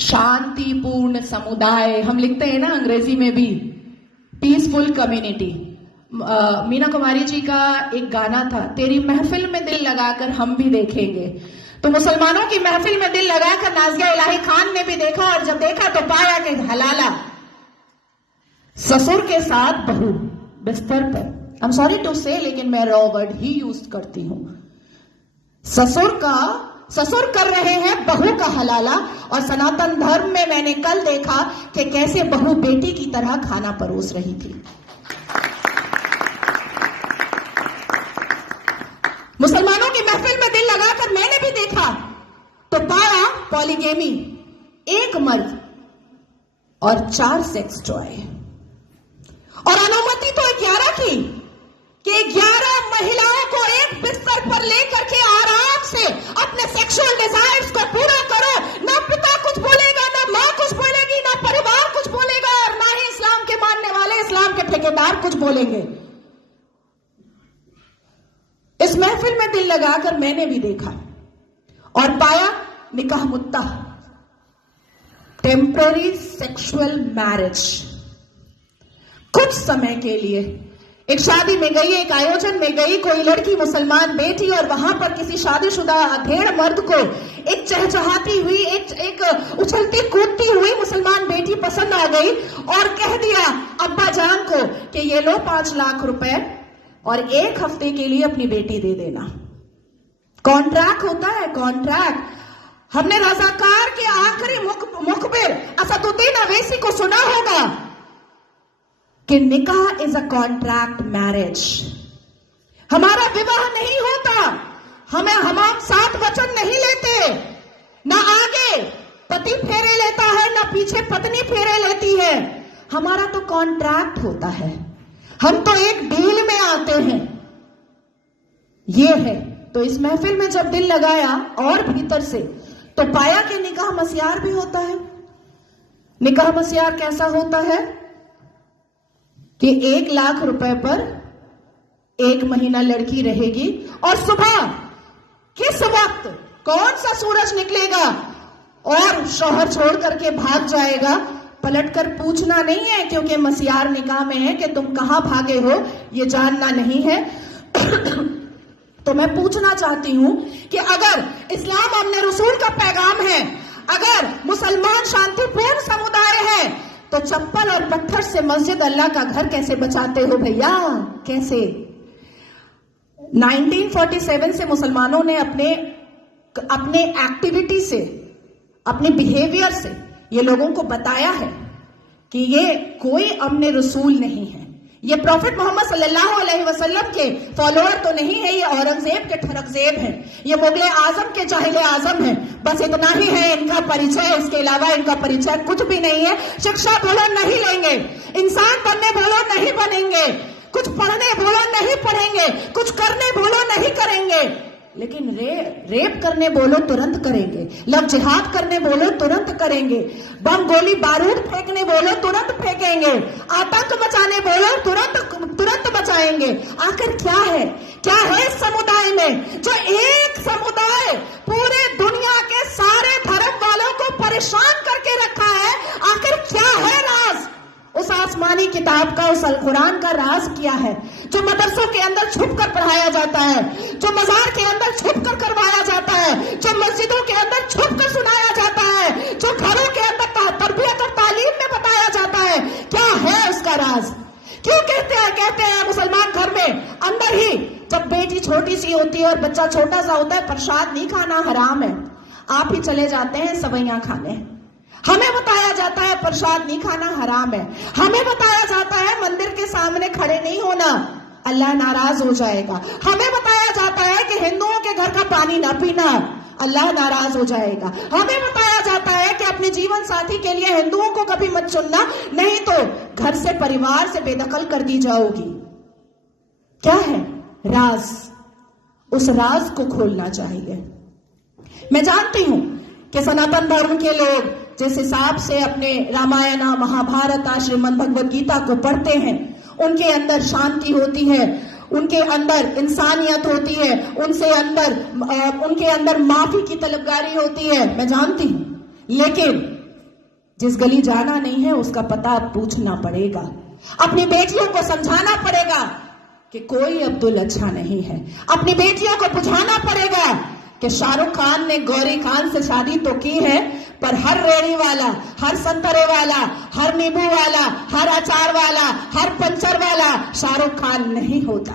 शांतिपूर्ण समुदाय, हम लिखते हैं ना अंग्रेजी में भी, पीसफुल कम्युनिटी। मीना कुमारी जी का एक गाना था, तेरी महफिल में दिल लगाकर हम भी देखेंगे। तो मुसलमानों की महफिल में दिल लगाकर नाज़िया इलाही खान ने भी देखा, और जब देखा तो पाया कि हलाला ससुर के साथ बहू बिस्तर पर, आई एम सॉरी टू से, लेकिन मैं रॉ वर्ड ही यूज करती हूं। ससुर कर रहे हैं बहू का हलाला। और सनातन धर्म में मैंने कल देखा कि कैसे बहू बेटी की तरह खाना परोस रही थी। मुसलमानों की महफिल में दिल लगाकर मैंने भी देखा तो पाया पॉलीगेमी, एक मर्द और 4 सेक्स टॉय। और अनुमति तो 11 की, कि 11 महिलाओं को एक बिस्तर पर लेकर के आराम से अपने सेक्सुअल डिजायर्स को पूरा करो। ना पिता कुछ बोलेगा, ना मां कुछ बोलेगी, ना परिवार कुछ बोलेगा, और ना ही इस्लाम के मानने वाले, इस्लाम के ठेकेदार कुछ बोलेंगे। इस महफिल में दिल लगाकर मैंने भी देखा और पाया निकाह मुत्ता, टेम्पररी सेक्सुअल मैरिज। कुछ समय के लिए एक शादी में गई, एक आयोजन में गई, कोई लड़की मुसलमान बैठी और वहां पर किसी शादीशुदा अधेड़ मर्द को एक चहचहाती हुई, एक उछलती कूदती हुई मुसलमान बेटी पसंद आ गई और कह दिया अब्बा जान को कि ये लो 5 लाख रुपए और 1 हफ्ते के लिए अपनी बेटी दे देना। कॉन्ट्रैक्ट होता है, कॉन्ट्रैक्ट। हमने रजाकार के आखिरी मुखबिर असदुद्दीन अवैसी को सुना होगा कि निकाह इज अ कॉन्ट्रैक्ट मैरिज। हमारा विवाह नहीं होता, हम 7 वचन नहीं लेते, ना आगे पति फेरे लेता है, ना पीछे पत्नी फेरे लेती है। हमारा तो कॉन्ट्रैक्ट होता है, हम तो एक डील में आते हैं। ये है। तो इस महफिल में जब दिल लगाया और भीतर से, तो पाया कि निकाह मस्यार भी होता है। निकाह मस्यार कैसा होता है कि 1 लाख रुपए पर 1 महीना लड़की रहेगी, और सुबह किस वक्त कौन सा सूरज निकलेगा और शौहर छोड़ करके भाग जाएगा, पलटकर पूछना नहीं है, क्योंकि मस्यार निकाह में है कि तुम कहां भागे हो ये जानना नहीं है। तो मैं पूछना चाहती हूं कि अगर इस्लाम हमने रसूल का पैगाम है, अगर मुसलमान शांतिपूर्ण समुदाय है, तो चप्पल और पत्थर से मस्जिद अल्लाह का घर कैसे बचाते हो भैया? कैसे? 1947 से मुसलमानों ने अपने एक्टिविटी से, अपने बिहेवियर से ये लोगों को बताया है कि ये कोई अमने रसूल नहीं है, ये प्रॉफिट मोहम्मद सल्लल्लाहु अलैहि वसल्लम के फॉलोअर तो नहीं है, ये औरंगजेब के ठरकजेब हैं, ये मुगले आजम के जाहिले आजम हैं। बस इतना ही है इनका परिचय, इसके अलावा इनका परिचय कुछ भी नहीं है। शिक्षा बोलो नहीं लेंगे, इंसान बनने बोलो नहीं बनेंगे, कुछ पढ़ने बोलो नहीं पढ़ेंगे, कुछ करने बोलो नहीं करेंगे, लेकिन रेप करने बोलो तुरंत करेंगे, लव जिहाद करने बोलो तुरंत करेंगे, बम गोली बारूद फेंकने बोलो तुरंत फेंकेंगे, आतंक मचाने बोलो तुरंत बचाएंगे। आखिर क्या है इस समुदाय में जो एक समुदाय पूरे दुनिया के सारे धर्म वालों को परेशान करके रखा है? आखिर क्या है राज उस आसमानी किताब का, उस अल कुरान का राज क्या है जो मदरसों के अंदर छुप कर पढ़ाया जाता है, जो मजार के अंदर छुप कर करवाया जाता है, जो मस्जिदों के अंदर छुप कर सुनाया जाता है, जो घरों के अंदर तरबियत और तालीम में बताया जाता है? क्या है उसका राज? क्यों कहते हैं मुसलमान घर में अंदर ही जब बेटी छोटी सी होती है और बच्चा छोटा सा होता है, प्रसाद नहीं खाना हराम है, आप ही चले जाते हैं सवैयां खाने। हमें बताया जाता है प्रसाद नहीं खाना हराम है, हमें बताया जाता है मंदिर के सामने खड़े नहीं होना, अल्लाह नाराज हो जाएगा, हमें बताया जाता है कि हिंदुओं के घर का पानी ना पीना, अल्लाह नाराज हो जाएगा, हमें बताया जाता है कि अपने जीवन साथी के लिए हिंदुओं को कभी मत चुनना, नहीं तो घर से, परिवार से बेदखल कर दी जाओगी। क्या है राज? उस राज को खोलना चाहिए। मैं जानती हूं कि सनातन धर्म के लोग जिस हिसाब से अपने रामायण, महाभारत, श्रीमद् भगवद गीता को पढ़ते हैं, उनके अंदर शांति होती है, उनके अंदर इंसानियत होती है, उनके अंदर माफी की तलबगारी होती है, मैं जानती हूं। लेकिन जिस गली जाना नहीं है उसका पता अब पूछना पड़ेगा। अपनी बेटियों को समझाना पड़ेगा कि कोई अब्दुल अच्छा नहीं है। अपनी बेटियों को बुझाना पड़ेगा कि शाहरुख खान ने गौरी खान से शादी तो की है, पर हर रेड़ी वाला, हर संतरे वाला, हर नींबू वाला, हर अचार वाला, हर पंचर वाला शाहरुख खान नहीं होता।